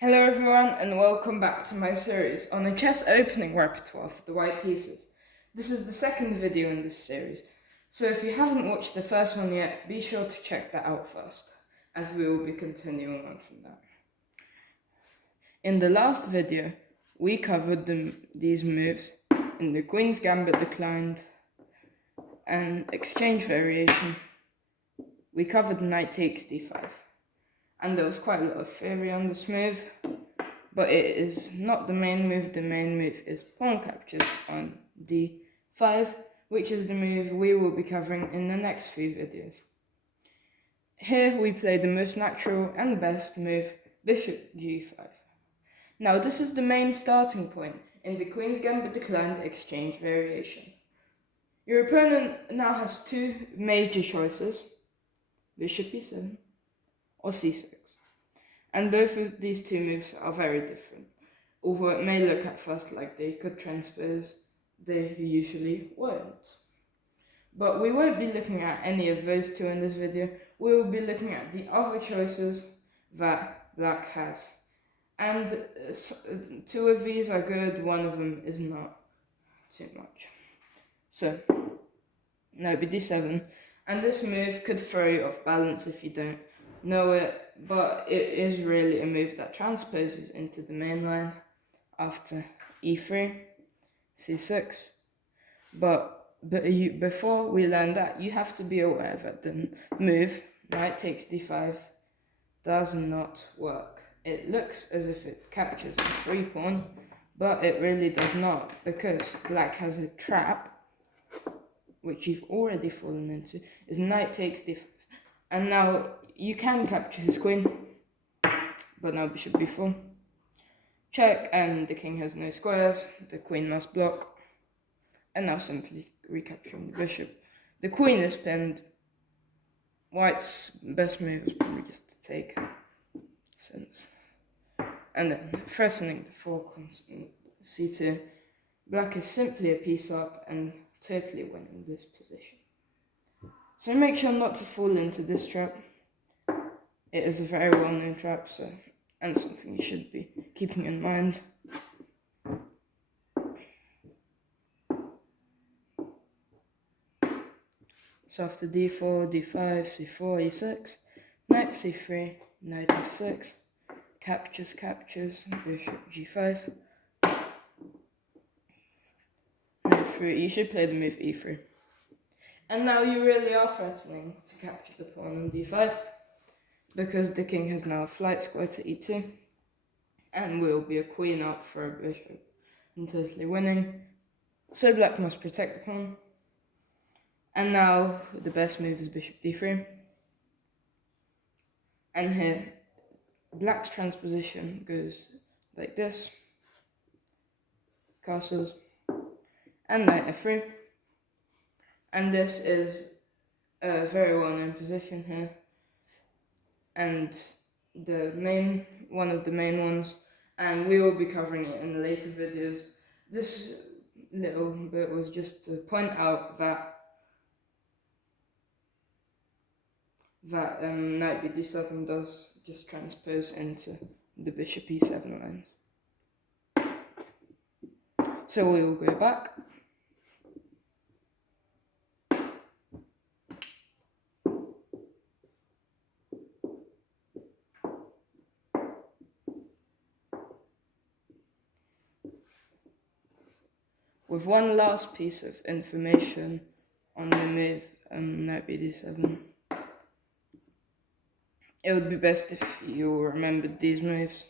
Hello everyone and welcome back to my series on a chess opening repertoire for the white pieces. This is the second video in this series, so if you haven't watched the first one yet, be sure to check that out first, as we will be continuing on from that. In the last video, we covered these moves in the Queen's Gambit declined and exchange variation. We covered knight takes d5, and there was quite a lot of theory on this move. But it is not the main move. The main move is pawn captures on d5, which is the move we will be covering in the next few videos. Here we play the most natural and best move, bishop g5. Now this is the main starting point in the Queen's Gambit declined exchange variation. Your opponent now has two major choices, bishop e7 or c6. And both of these two moves are very different. Although it may look at first like they could transpose, they usually won't. But we won't be looking at any of those two in this video. We will be looking at the other choices that Black has. And two of these are good, one of them is not too much. So, knight d7. And this move could throw you off balance if you don't know it, but it is really a move that transposes into the main line after e3, c6. But before we learn that, you have to be aware that the move, knight takes d5, does not work. It looks as if it captures the free pawn, but it really does not, because Black has a trap, which you've already fallen into, is knight takes d5. And now you can capture his queen, but now bishop b4. Check, and the king has no squares, the queen must block. And now simply recapturing the bishop. The queen is pinned. White's best move is probably just to take, since. And then threatening the fork on c2. Black is simply a piece up and totally winning this position. So make sure not to fall into this trap. It is a very well-known trap, and something you should be keeping in mind. So after d4, d5, c4, e6, knight c3, knight f6, captures, bishop g5, e3. You should play the move e3. And now you really are threatening to capture the pawn on d5, because the king has now a flight square to e2, and will be a queen up for a bishop, and totally winning. So Black must protect the pawn. And now the best move is bishop d3. And here, Black's transposition goes like this, castles, and knight f3. And this is a very well-known position here, and one of the main ones, and we will be covering it in later videos. This little bit was just to point out that knight bd7 does just transpose into the bishop e7 lines. So we will go back. With one last piece of information on the move knight bd7. It would be best if you remembered these moves.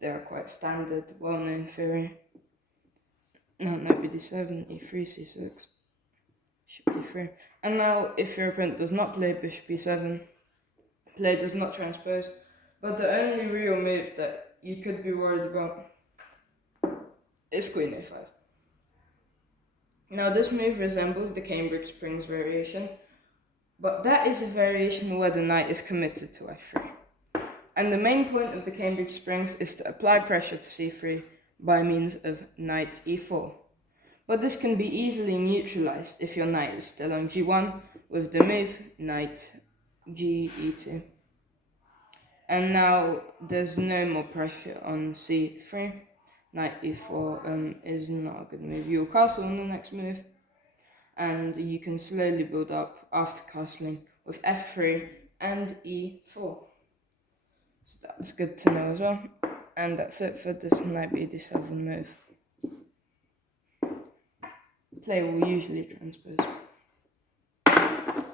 They are quite standard, well-known theory. Now knight bd7, e3, c6, bishop d3. And now, if your opponent does not play bishop e7, play does not transpose, but the only real move that you could be worried about is queen a5. Now this move resembles the Cambridge Springs variation, but that is a variation where the knight is committed to f3. And the main point of the Cambridge Springs is to apply pressure to c3 by means of knight e4. But this can be easily neutralized if your knight is still on g1 with the move knight g e2. And now there's no more pressure on c3. Knight e4 is not a good move. You'll castle on the next move, and you can slowly build up after castling with f3 and e4. So that's good to know as well. And that's it for this knight b7 move. Player will usually transpose.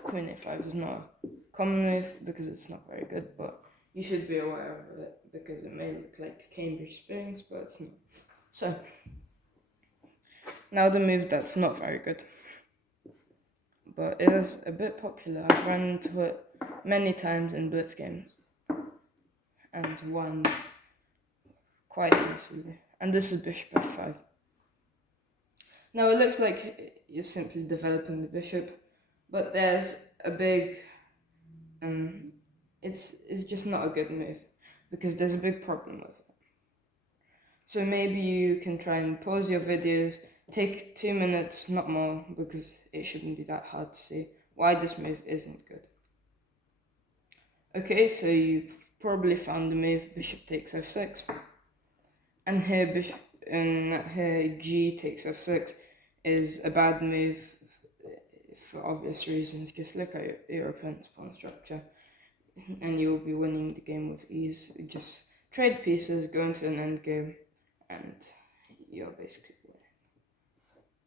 Queen a5 is not a common move because it's not very good, but you should be aware of it because it may look like Cambridge Springs, but it's not. So, now the move that's not very good, but it is a bit popular. I've run into it many times in blitz games and won quite easily. And this is bishop f5. Now it looks like you're simply developing the bishop, but there's a big it's just not a good move because there's a big problem with it. So maybe you can try and pause your videos, take 2 minutes, not more, because it shouldn't be that hard to see why this move isn't good. Okay, so you've probably found the move bishop takes f6, and here here g takes f6 is a bad move for obvious reasons. Just look at your opponent's pawn structure and you'll be winning the game with ease. Just trade pieces, go into an endgame, and you're basically winning.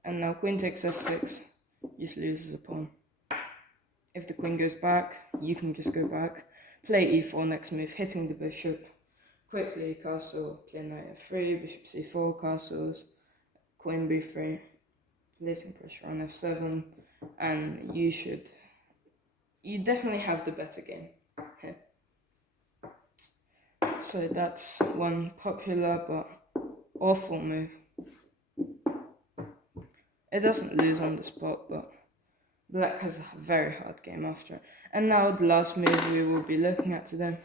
And now queen takes f6, just loses a pawn. If the queen goes back, you can just go back. Play e4 next move, hitting the bishop. Quickly castle, play knight f3, bishop c4, castles, queen b3, placing pressure on f7, and you definitely have the better game here. So that's one popular but awful move. It doesn't lose on the spot, but black has a very hard game after it. And now the last move we will be looking at today.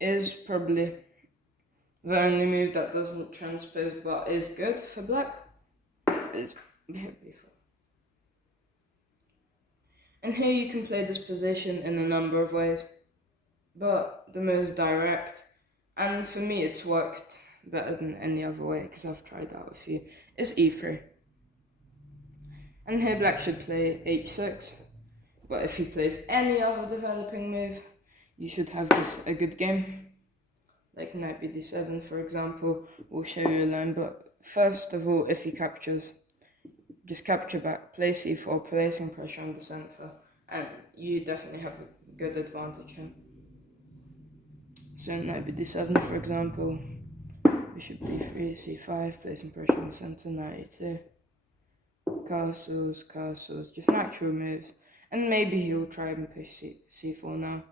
Is probably the only move that doesn't transpose but is good for black. Is bishop b4. And here you can play this position in a number of ways, but the most direct, and for me it's worked better than any other way because I've tried that with you, is e3. And here black should play h6, but if he plays any other developing move, you should have a good game. Like knight bd7 for example, will show you a line, but first of all, if he captures, just capture back, play c4, placing pressure on the center, and you definitely have a good advantage here. So knight bd7 for example, bishop d3, c5, placing pressure on the center, knight e2, castles, just natural moves, and maybe he'll try and push c4 now,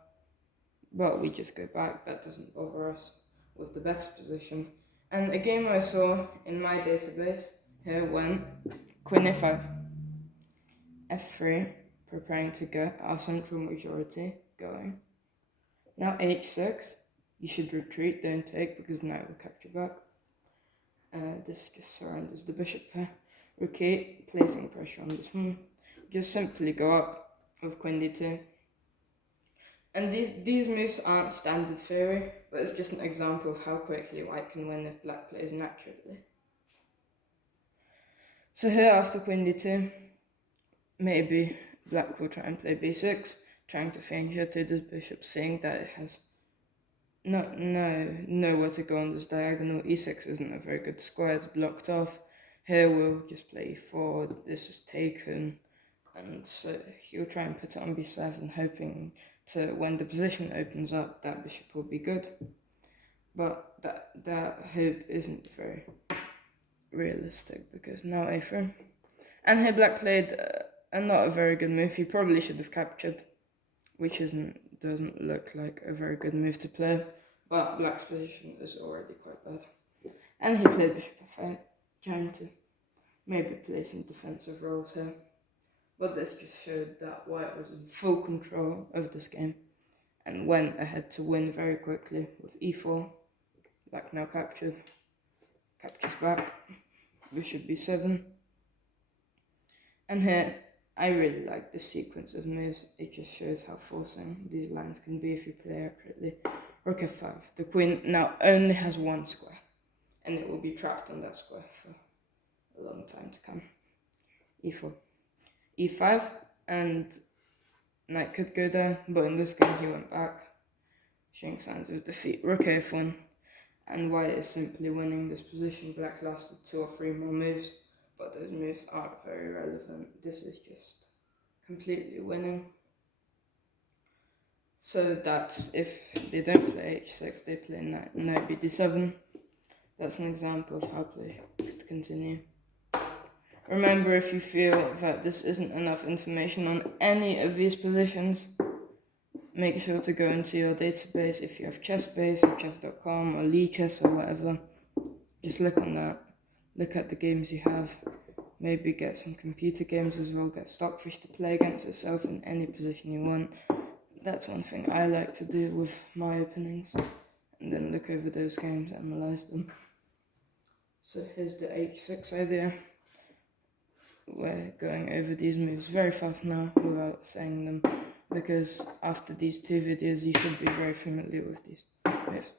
but we just go back, that doesn't bother us with the better position. And a game I saw in my database here went queen a5, f3, preparing to get our central majority going. Now h6, you should retreat, don't take, because now it will capture back. This just surrenders the bishop here. Rook8, placing pressure on this one. Just simply go up with queen d2. And these moves aren't standard theory, but it's just an example of how quickly white can win if black plays inaccurately. So here after queen d2, maybe black will try and play b6, trying to feign here to this bishop, seeing that it has nowhere to go on this diagonal. e6 isn't a very good square, it's blocked off. Here we'll just play e4, this is taken, and so he'll try and put it on b7, hoping to, when the position opens up, that bishop will be good. But that hope isn't very realistic, because now a3. And here black played not a very good move. He probably should have captured, which doesn't look like a very good move to play, but black's position is already quite bad. And he played bishop f8, trying to maybe play some defensive roles here. But this just showed that white was in full control of this game and went ahead to win very quickly with e4. Black now captures back, bishop b7. And here, I really like this sequence of moves. It just shows how forcing these lines can be if you play accurately. Rook f5. The queen now only has one square, and it will be trapped on that square for a long time to come. e4. e5, and knight could go there, but in this game he went back, showing signs of defeat. Rook f1, and white is simply winning this position. Black lasted 2 or 3 more moves, but those moves aren't very relevant. This is just completely winning. So that's if they don't play h6, they play knight bd7. That's an example of how play could continue. Remember, if you feel that this isn't enough information on any of these positions, make sure to go into your database. If you have ChessBase or chess.com or Lichess or whatever, just look on that. Look at the games you have. Maybe get some computer games as well. Get Stockfish to play against yourself in any position you want. That's one thing I like to do with my openings. And then look over those games, analyze them. So here's the h6 idea. We're going over these moves very fast now without saying them, because after these 2 videos you should be very familiar with these moves.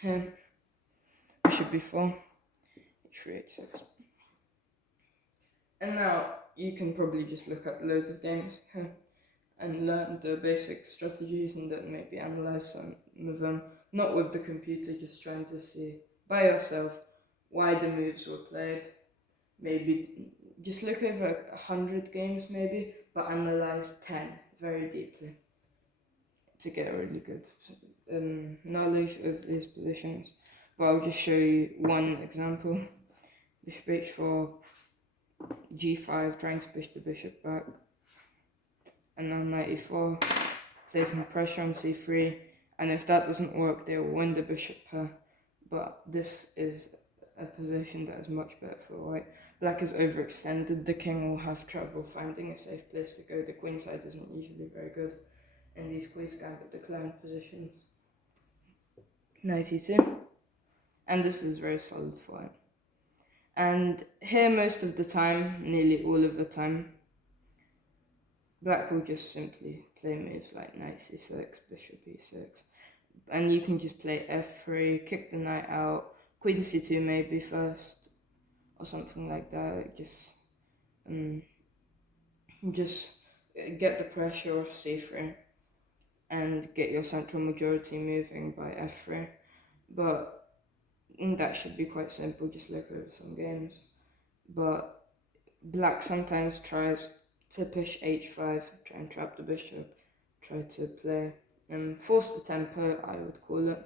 Here, bishop b4, h3, h6. And now you can probably just look at loads of games here and learn the basic strategies and then maybe analyze some of them, not with the computer, just trying to see by yourself why the moves were played. Maybe just look over 100 games maybe, but analyze 10 very deeply to get a really good knowledge of these positions. But I'll just show you one example. Bishop h4, g5, trying to push the bishop back, and now knight e4, placing pressure on c3, and if that doesn't work they will win the bishop pair, but this is a position that is much better for white. Black is overextended, the king will have trouble finding a safe place to go. The queen side isn't usually very good in these Queen's Gambit declined positions. Knight e2, and this is very solid for white. And here most of the time, nearly all of the time, black will just simply play moves like knight c6, bishop e6, and you can just play f3, kick the knight out, queen c2 maybe first, or something like that. Just get the pressure off c3 and get your central majority moving by f3. But that should be quite simple, just look over some games. But black sometimes tries to push h5, try and trap the bishop, try to play force the tempo, I would call it,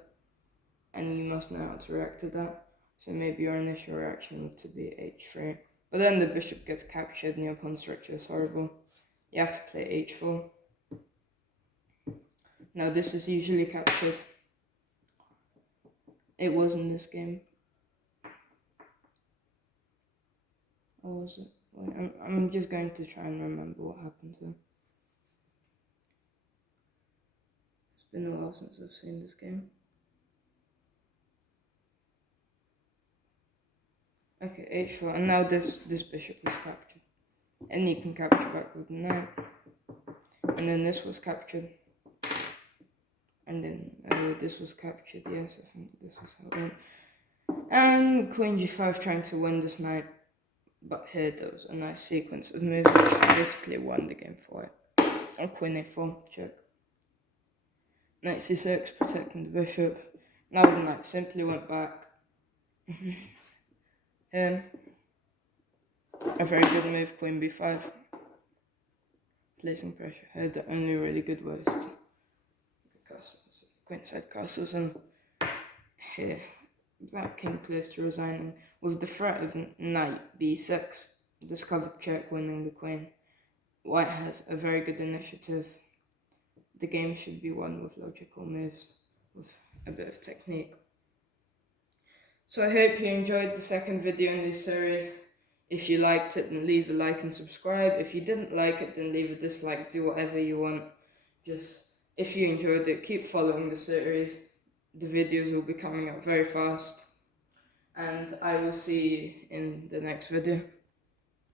and you must know how to react to that. So maybe your initial reaction would to be h3, but then the bishop gets captured and your pawn structure is horrible. You have to play h4. Now this is usually captured. It was in this game. Or was it? Wait, I'm just going to try and remember what happened here. It's been a while since I've seen this game. Okay, h4, and now this bishop was captured. And you can capture back with the knight. And then this was captured. And then this was captured, yes, I think this was how it went. And queen g5 trying to win this knight. But here there was a nice sequence of moves which basically won the game for white. And queen a4, check. Knight c6, protecting the bishop. Now the knight simply went back. A very good move, queen b5. Placing pressure here, the only really good ways to castles, queenside castles, and here black came close to resigning with the threat of knight b6, discovered check, winning the queen. White has a very good initiative. The game should be won with logical moves, with a bit of technique. So I hope you enjoyed the second video in this series. If you liked it, then leave a like and subscribe. If you didn't like it, then leave a dislike, do whatever you want. Just, if you enjoyed it, keep following the series. The videos will be coming out very fast. and I will see you in the next video.